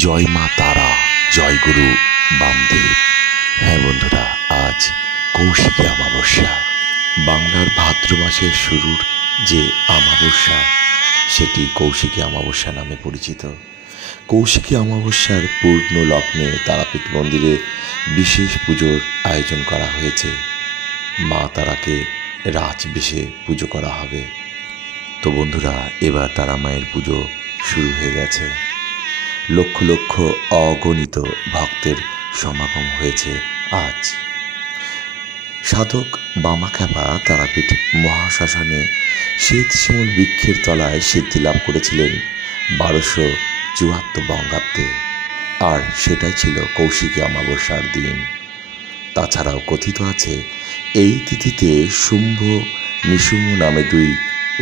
জয় মা তারা, জয় গুরু বামদেব। হ্যাঁ বন্ধুরা, আজ কৌশিকী অমাবস্যা। বাংলার ভাদ্র মাসের শুরুর যে অমাবস্যা, সেটি কৌশিকী অমাবস্যা নামে পরিচিত। কৌশিকী অমাবস্যার পূর্ণ লগ্নে তারাপীঠ মন্দিরে বিশেষ পুজোর আয়োজন করা হয়েছে। মা তারাকে রাজবেশে পুজো করা হবে। তো বন্ধুরা, এবার তারা মায়ের পুজো শুরু হয়ে গেছে। লক্ষ লক্ষ অগণিত ভক্তের সমাগম হয়েছে আজ। সাধক বামাখ্যাপা তারাপীঠ মহাশ্মশানে শ্বেত শিমুল বৃক্ষের তলায় সিদ্ধি লাভ করেছিলেন 1274 বঙ্গাব্দে, আর সেটাই ছিল কৌশিকী অমাবস্যার দিন। তাছাড়াও কথিত আছে, এই তিথিতে শুম্ভ নিশুম্ভ নামে দুই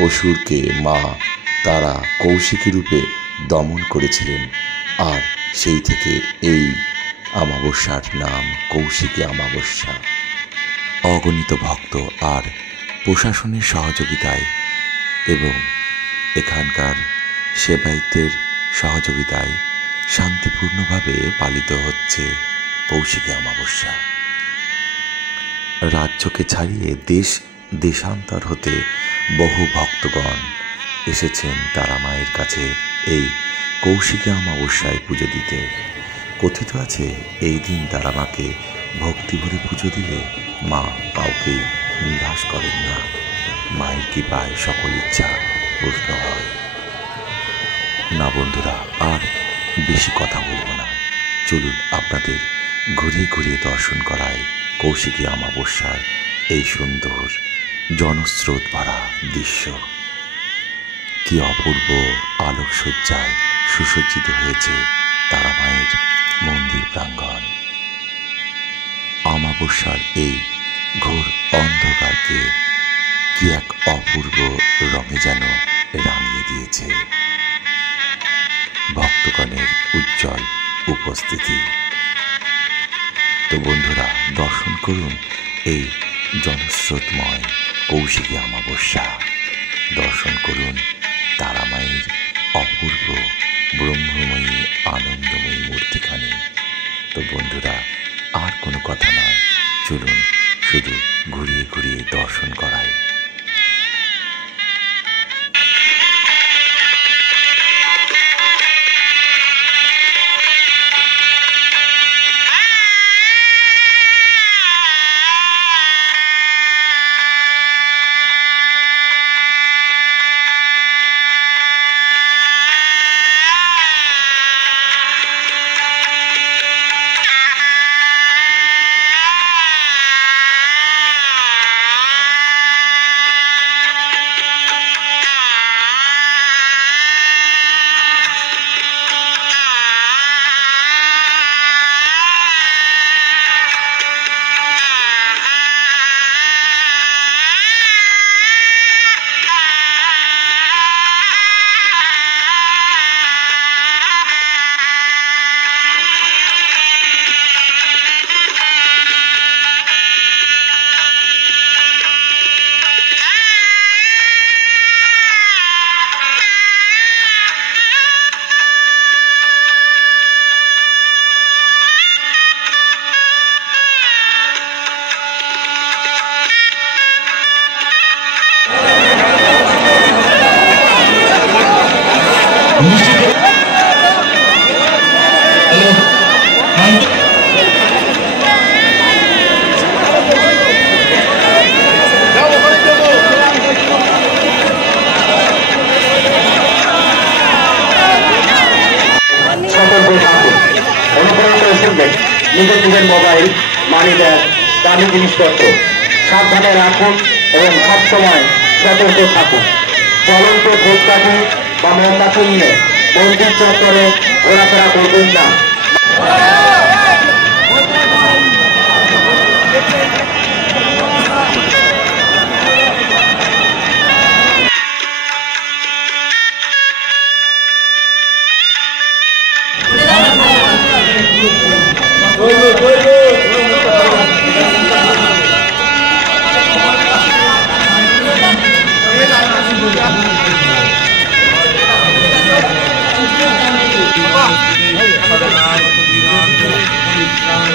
অসুরকে মা তারা কৌশিকী রূপে দমন করেছিলেন, আর সেই থেকে এই অমাবস্যার নাম কৌশিকী অমাবস্যা। অগণিত ভক্ত আর প্রশাসনের সহযোগিতায় এবং এখানকার সেবায়িতদের সহযোগিতায় শান্তিপূর্ণভাবে পালিত হচ্ছে কৌশিকী অমাবস্যা। রাজ্যকে ছাড়িয়ে দেশান্তর হতে বহু ভক্তগণ এসেছেন তারা মায়ের কাছে এই কৌশিকী অমাবস্যায় পুজো দিতে। কথিত আছে, এই দিন তারা মাকে ভক্তি ভরে পুজো দিলে মা কাউকে নিরাশ করেন না। মায়ের কৃপায় সকল ইচ্ছা পূর্ণ হয়। না বন্ধুরা, আর বেশি কথা বলবো না, চলুন আপনাদের ঘুরিয়ে ঘুরিয়ে দর্শন করায় কৌশিকী অমাবস্যার এই সুন্দর জনস্রোত ভরা দৃশ্য। কি অপূর্ব আলোকসজ্জায় সুসজ্জিত হয়েছে তারা মায়ের মন্দির প্রাঙ্গণ। অমাবস্যার এই ঘোর অন্ধকারকে কি এক অপূর্ব রঙে যেন রাঙিয়ে দিয়েছে ভক্তগণের উজ্জ্বল উপস্থিতি। তো বন্ধুরা, দর্শন করুন এই জনস্রোতময় কৌশিকী অমাবস্যা। দর্শন করুন তারা মায়ের অপূর্ব ব্রহ্মময়ী আনন্দময়ী মূর্তিখানি। তো বন্ধুরা, আর কোনো কথা নয়, চলুন শুধু ঘুরিয়ে ঘুরিয়ে দর্শন করায়। নিজের মোবাইল, মানি ব্যাগ, দামি জিনিসপত্র সাবধানে রাখুন এবং সবসময় সতর্ক থাকুন। জ্বলন্ত ধূপকাঠি বা মোমবাতি নিয়ে মন্দির চত্বরে ঘোরাফেরা করবেন না। পরিত্রাণ